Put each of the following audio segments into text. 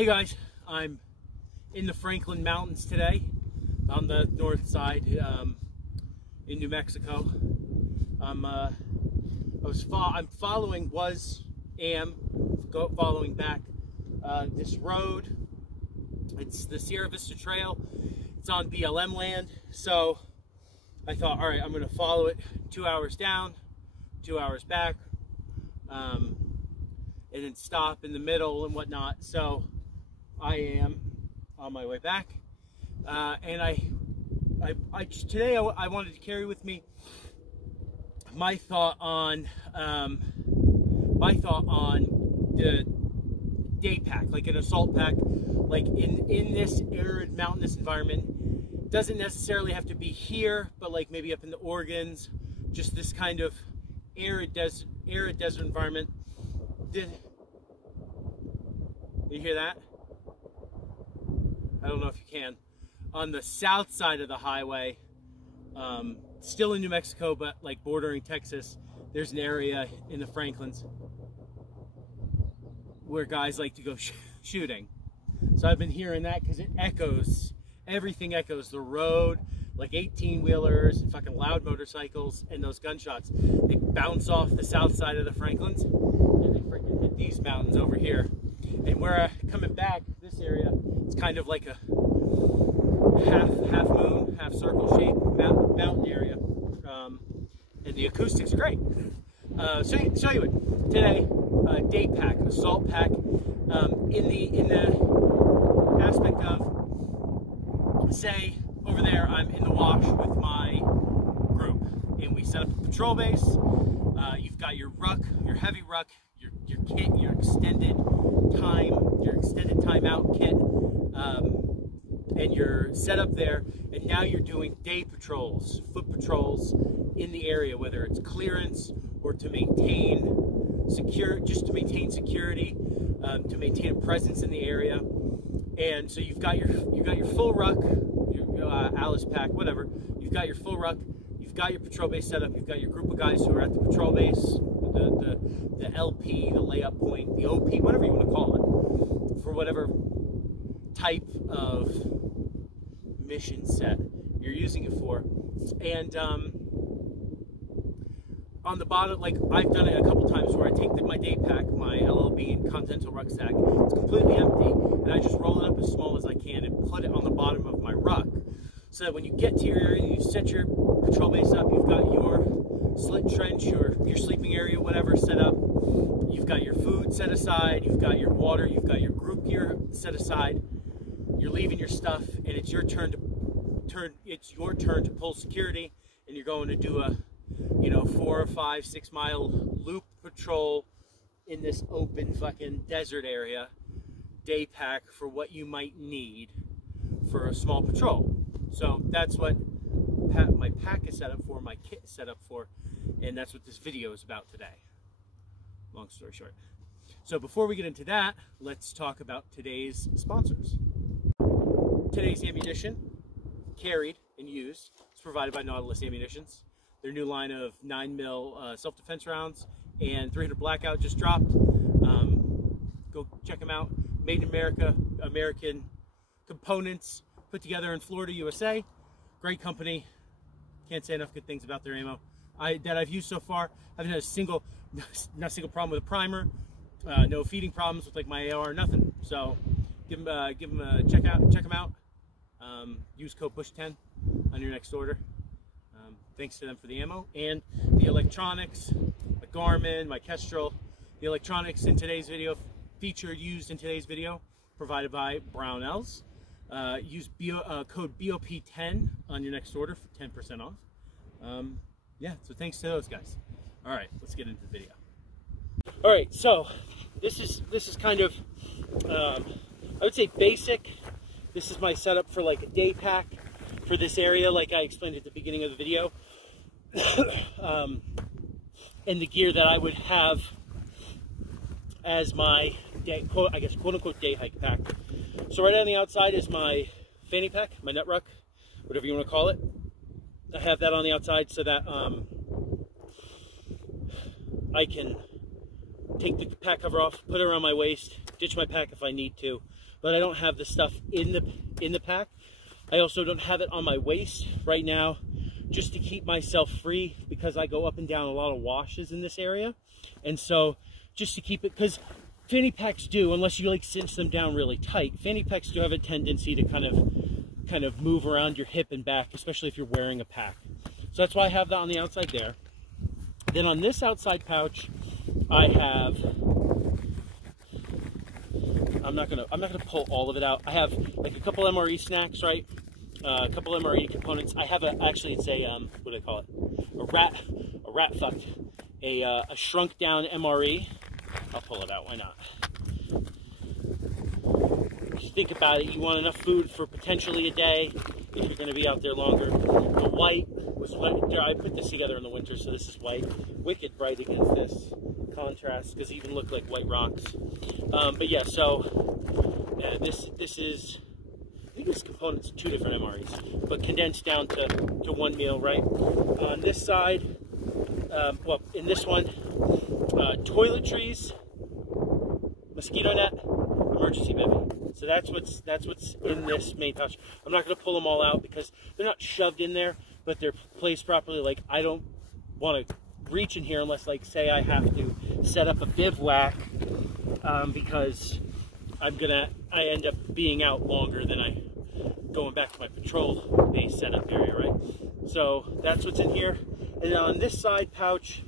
Hey guys, I'm in the Franklin Mountains today on the north side in New Mexico. I'm following back this road. It's the Sierra Vista Trail. It's on BLM land, so I thought, all right, I'm going to follow it 2 hours down, 2 hours back, and then stop in the middle and whatnot. So I am on my way back, and today I wanted to carry with me my thought on the day pack, like an assault pack, like in this arid mountainous environment. Doesn't necessarily have to be here, but like maybe up in the Oregons, just this kind of arid desert environment. You hear that? I don't know if you can. On the south side of the highway, still in New Mexico, but like bordering Texas, there's an area in the Franklins where guys like to go shooting. So I've been hearing that because it echoes, everything echoes. The road, like 18-wheelers and fucking loud motorcycles, and those gunshots, they bounce off the south side of the Franklins and they freaking hit these mountains over here. And where coming back, this area, it's kind of like a half moon, half circle shaped mountain area, and the acoustics are great. So anyway, today, day pack, assault pack, in the aspect of, say, over there, I'm in the wash with my group, and we set up a patrol base. You've got your ruck, your heavy ruck, your kit, your extended timeout kit, and you're set up there, and now you're doing day patrols, foot patrols in the area, whether it's clearance or to maintain security, to maintain a presence in the area. And so you've got your full ruck, your Alice pack, whatever. You've got your full ruck. You've got your patrol base set up. You've got your group of guys who are at the patrol base, the LP, the layup point, the OP, whatever you want to call it, for whatever type of mission set you're using it for. And on the bottom, like I've done it a couple times where I take my day pack, my LLB and Continental rucksack, it's completely empty, and I just roll it up as small as I can and put it on the bottom of my ruck, so that when you get to your area, you set your patrol base up, you've got your slit trench, your sleeping area, whatever, set up, you've got your food set aside, you've got your water, you've got your group gear set aside, you're leaving your stuff, and it's your turn to pull security, and you're going to do a 4 or 5, 6 mile loop patrol in this open fucking desert area. Day pack for what you might need for a small patrol. So that's what my pack is set up for, my kit is set up for, and that's what this video is about today. Long story short. So before we get into that, let's talk about today's sponsors. Today's ammunition, carried and used, is provided by Nautilus Ammunitions. Their new line of 9mm self-defense rounds and 300 Blackout just dropped. Go check them out. Made in America, American components, put together in Florida, USA. Great company. Can't say enough good things about their ammo that I've used so far. I haven't had not a single problem with a primer. No feeding problems with like my AR, nothing. So give them a check them out. Use code PUSH10 on your next order. Thanks to them for the ammo and the electronics, my Garmin, my Kestrel. The electronics in today's video, used in today's video, provided by Brownells. Use code BOP10 on your next order for 10% off. Yeah, so thanks to those guys. All right, let's get into the video. All right, so this is kind of I would say basic. This is my setup for like a day pack for this area, like I explained at the beginning of the video. And the gear that I would have as my day, quote unquote day hike pack. So right on the outside is my fanny pack, my nut ruck, whatever you want to call it. I have that on the outside so that I can take the pack cover off, put it around my waist, ditch my pack if I need to. But I don't have the stuff in the pack. I also don't have it on my waist right now, just to keep myself free, because I go up and down a lot of washes in this area. And so just to keep it, because fanny packs do, unless you like cinch them down really tight, fanny packs do have a tendency to kind of move around your hip and back, especially if you're wearing a pack. So that's why I have that on the outside there. Then on this outside pouch, I have, I'm not gonna pull all of it out. I have like a couple MRE snacks, right? A couple MRE components. I have actually it's a what do I call it? A rat fuck, a shrunk down MRE. I'll pull it out. Why not? Just think about it. You want enough food for potentially a day if you're going to be out there longer. The white was I put this together in the winter, so this is white. Wicked bright against this contrast, because it even look like white rocks. But yeah, so this is, I think this component's 2 different MREs, but condensed down to 1 meal, right? On this side, well, in this one, toiletries, mosquito net, emergency bivy. So that's what's in this main pouch. I'm not going to pull them all out because they're not shoved in there, but they're placed properly. Like, I don't want to reach in here unless, like, say I have to set up a bivouac, because I end up being out longer than I going back to my patrol base setup area, right? So that's what's in here. And on this side pouch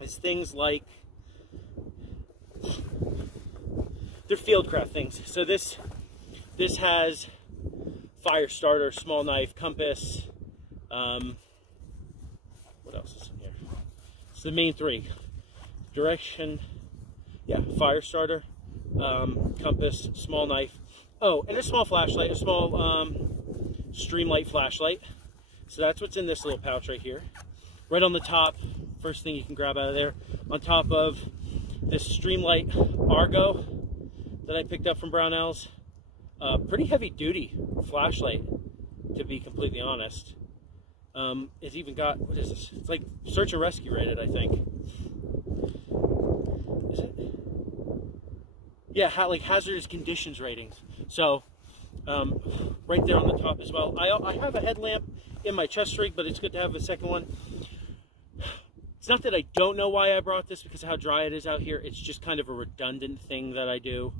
is things like, they're fieldcraft things. So this has fire starter, small knife, compass. What else is in here? It's the main 3. Direction, yeah, fire starter, compass, small knife. Oh, and a small flashlight, a small stream light flashlight. So that's what's in this little pouch right here. Right on the top, first thing you can grab out of there, on top of this Streamlight Argo that I picked up from Brownells. Pretty heavy duty flashlight, to be completely honest. It's even got, what is this? It's like search and rescue rated, I think. Is it? Yeah, like hazardous conditions ratings. So, right there on the top as well. I have a headlamp in my chest rig, but it's good to have a second one. It's not that I don't know why I brought this because of how dry it is out here. It's just kind of a redundant thing that I do.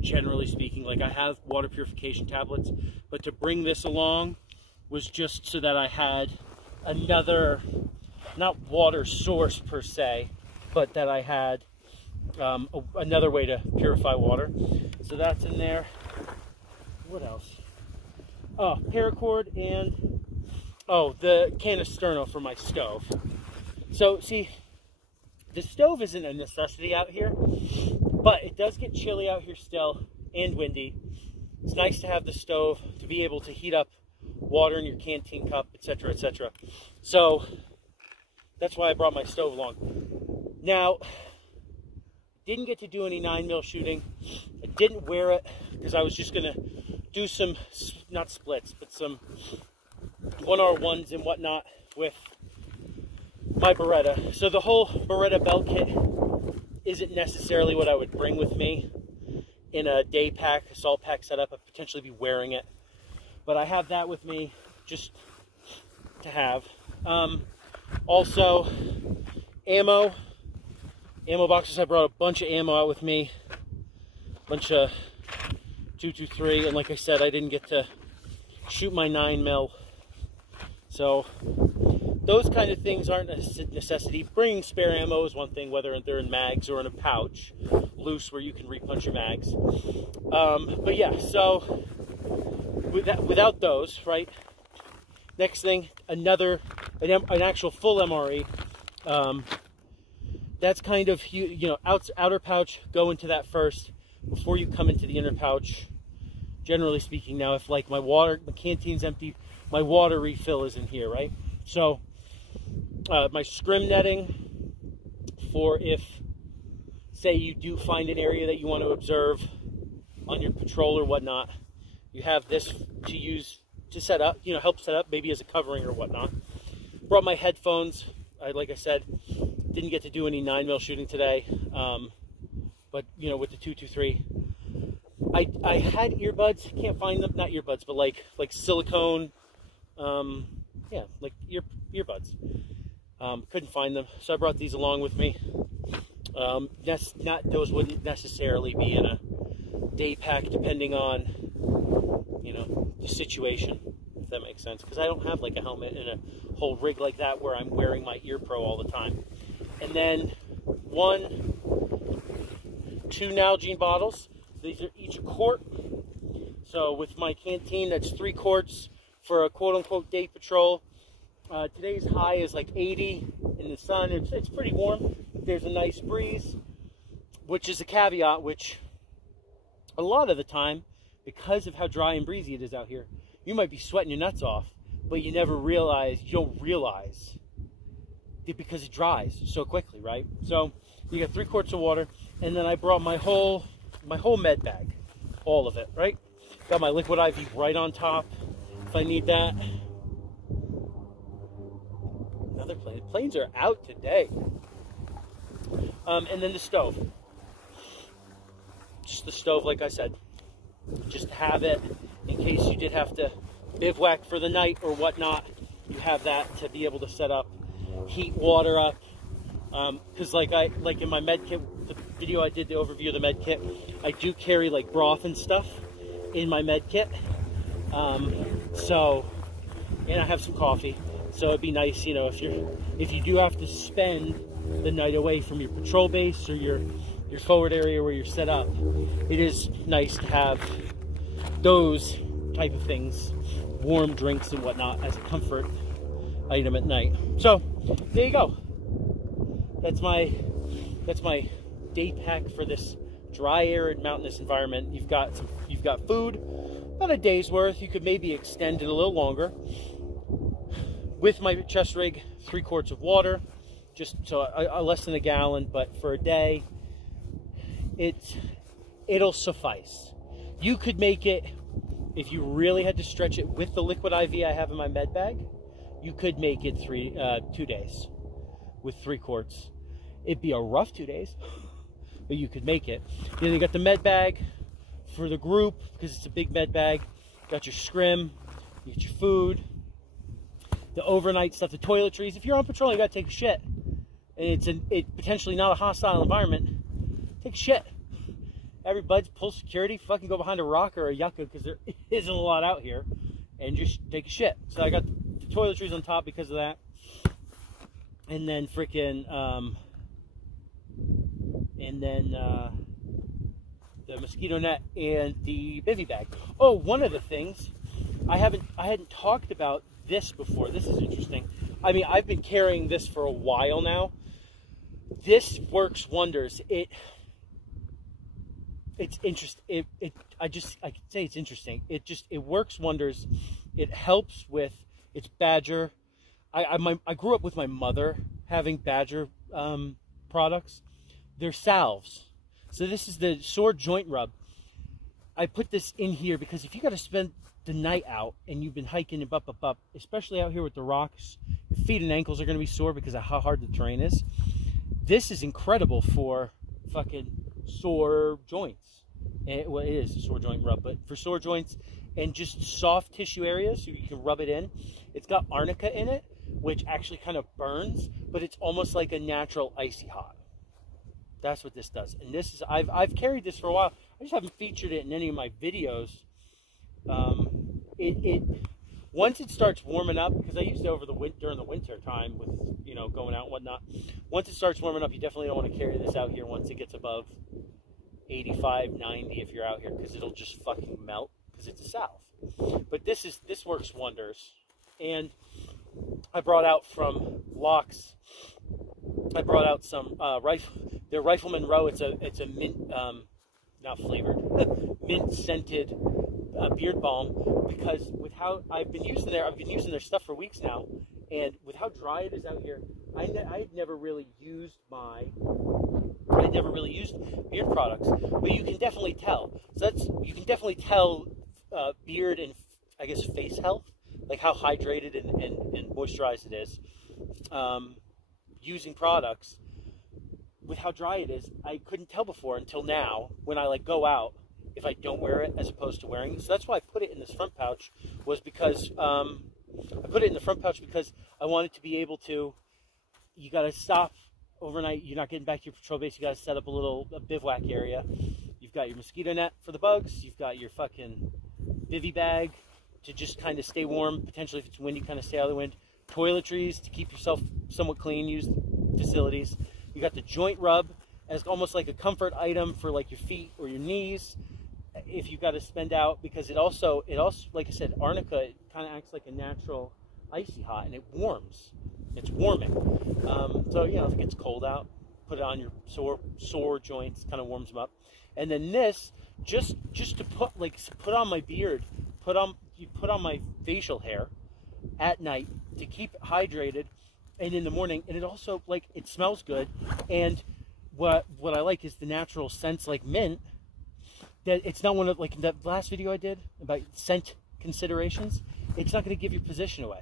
Generally speaking, like, I have water purification tablets, but to bring this along was just so that I had another, not water source per se, but that I had another way to purify water. So that's in there. What else? Oh, paracord and, oh, the canisterno for my stove. So, see, the stove isn't a necessity out here, but it does get chilly out here still and windy. It's nice to have the stove to be able to heat up water in your canteen cup, etc., etc. So that's why I brought my stove along. Now, didn't get to do any 9mm shooting. I didn't wear it because I was just gonna do some, not splits, but some 1R1s and whatnot with my Beretta. So the whole Beretta belt kit isn't necessarily what I would bring with me in a day pack, assault pack setup. I'd potentially be wearing it, but I have that with me just to have. Also, ammo boxes. I brought a bunch of ammo out with me, a bunch of 223, and like I said, I didn't get to shoot my 9mm. So those kind of things aren't a necessity. Bringing spare ammo is one thing, whether they're in mags or in a pouch, loose where you can repunch your mags. But yeah, so without those, right? Next thing, an actual full MRE. That's kind of, you know, outer pouch, go into that first before you come into the inner pouch. Generally speaking, now if like my canteen's empty, my water refill is in here, right? So my scrim netting for if, say, you do find an area that you want to observe on your patrol or whatnot, you have this to use to set up, you know, help set up maybe as a covering or whatnot. Brought my headphones. Like I said, Didn't get to do any 9mm shooting today, but you know, with the 223, I had earbuds. Can't find them. Not earbuds, but like silicone. Yeah, like earbuds. Couldn't find them, so I brought these along with me. Those wouldn't necessarily be in a day pack, depending on, you know, the situation, if that makes sense. Because I don't have like a helmet and a whole rig like that where I'm wearing my ear pro all the time. And then 2 Nalgene bottles. These are each a quart. So with my canteen, that's 3 quarts for a quote-unquote day patrol. Today's high is like 80 in the sun. It's pretty warm. There's a nice breeze, which is a caveat, which a lot of the time, because of how dry and breezy it is out here, you might be sweating your nuts off, but you don't realize it because it dries so quickly, right? So you got 3 quarts of water, and then I brought my whole med bag, all of it, right? Got my liquid IV right on top if I need that. Another plane. Planes are out today. And then the stove. Just the stove, like I said. Just have it in case you did have to bivouac for the night or whatnot. You have that to be able to set up, heat water up. Because like in my med kit, the video I did, the overview of the med kit, I do carry like broth and stuff in my med kit. So, and I have some coffee. So it'd be nice, you know, if you do have to spend the night away from your patrol base or your forward area where you're set up, it is nice to have those type of things, warm drinks and whatnot, as a comfort item at night. So there you go. That's my day pack for this dry, arid, mountainous environment. You've got food, about a day's worth. You could maybe extend it a little longer. With my chest rig, 3 quarts of water, just so less than a gallon, but for a day, it'll suffice. You could make it, if you really had to stretch it with the liquid IV I have in my med bag, you could make it 2 days with 3 quarts. It'd be a rough 2 days, but you could make it. Then you got the med bag for the group, because it's a big med bag. Got your scrim, you got your food, the overnight stuff, the toiletries. If you're on patrol, you gotta take a shit, and it's potentially not a hostile environment. Take a shit. Everybody pull security, fucking go behind a rock or a yucca, because there isn't a lot out here, and just take a shit. So I got the toiletries on top because of that, and then freaking the mosquito net and the bivy bag. Oh, one of the things I hadn't talked about this before. This is interesting. I mean, I've been carrying this for a while now. This works wonders. It's interesting. I can say it's interesting. It works wonders. It helps with its Badger. I grew up with my mother having Badger products. They're salves. So this is the sore joint rub. I put this in here because if you got to spend the night out and you've been hiking and up, especially out here with the rocks, your feet and ankles are going to be sore because of how hard the terrain is. This is incredible for fucking sore joints. Well, it is a sore joint rub, but for sore joints and just soft tissue areas, so you can rub it in. It's got arnica in it, which actually kind of burns, but it's almost like a natural icy hot. That's what this does. And this is, I've carried this for a while. I just haven't featured it in any of my videos. Once it starts warming up, because I used it during the winter time with, you know, going out and whatnot. Once it starts warming up, you definitely don't want to carry this out here once it gets above 85, 90 if you're out here, because it'll just fucking melt because it's a salve. But this works wonders. And I brought out from Locks, I brought out some their Rifleman Row. It's a mint, not flavored, mint scented beard balm, because with how I've been using their stuff for weeks now, and with how dry it is out here, I had never really used beard products, but you can definitely tell. So you can definitely tell beard and I guess face health, like how hydrated and moisturized it is. using products, with how dry it is, I couldn't tell before until now when I like go out if I don't wear it as opposed to wearing it. So that's why I put it in this front pouch, was because I put it in the front pouch because I wanted to be able to, you got to stop overnight. You're not getting back to your patrol base. You got to set up a bivouac area. You've got your mosquito net for the bugs. You've got your fucking bivy bag to just kind of stay warm. Potentially, if it's windy, kind of stay out of the wind. Toiletries to keep yourself somewhat clean. Use facilities. You got the joint rub as almost like a comfort item for like your feet or your knees if you got to spend out, because it also like I said, arnica, it kind of acts like a natural icy hot, and it warms. It's warming. So you know, if it gets cold out, put it on your sore joints, kind of warms them up. And then this, just to put on my beard, put on my facial hair at night to keep it hydrated, and in the morning. And it also, like, it smells good. And what I like is the natural scents, like mint. That it's not one of, like that last video I did about scent considerations. It's not going to give your position away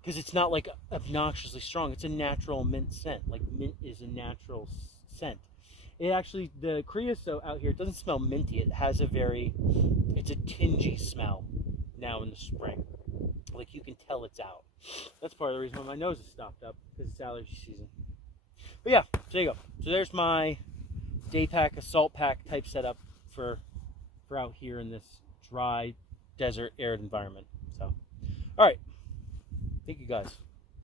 because it's not like obnoxiously strong. It's a natural mint scent. Like, mint is a natural scent. It actually, the creosote out here, it doesn't smell minty. It has it's a tingy smell now in the spring. Like, you can tell it's out. That's part of the reason why my nose is stopped up, because it's allergy season. But yeah, so there you go. So there's my day pack, assault pack type setup for out here in this dry, desert, arid environment. So, all right. Thank you guys.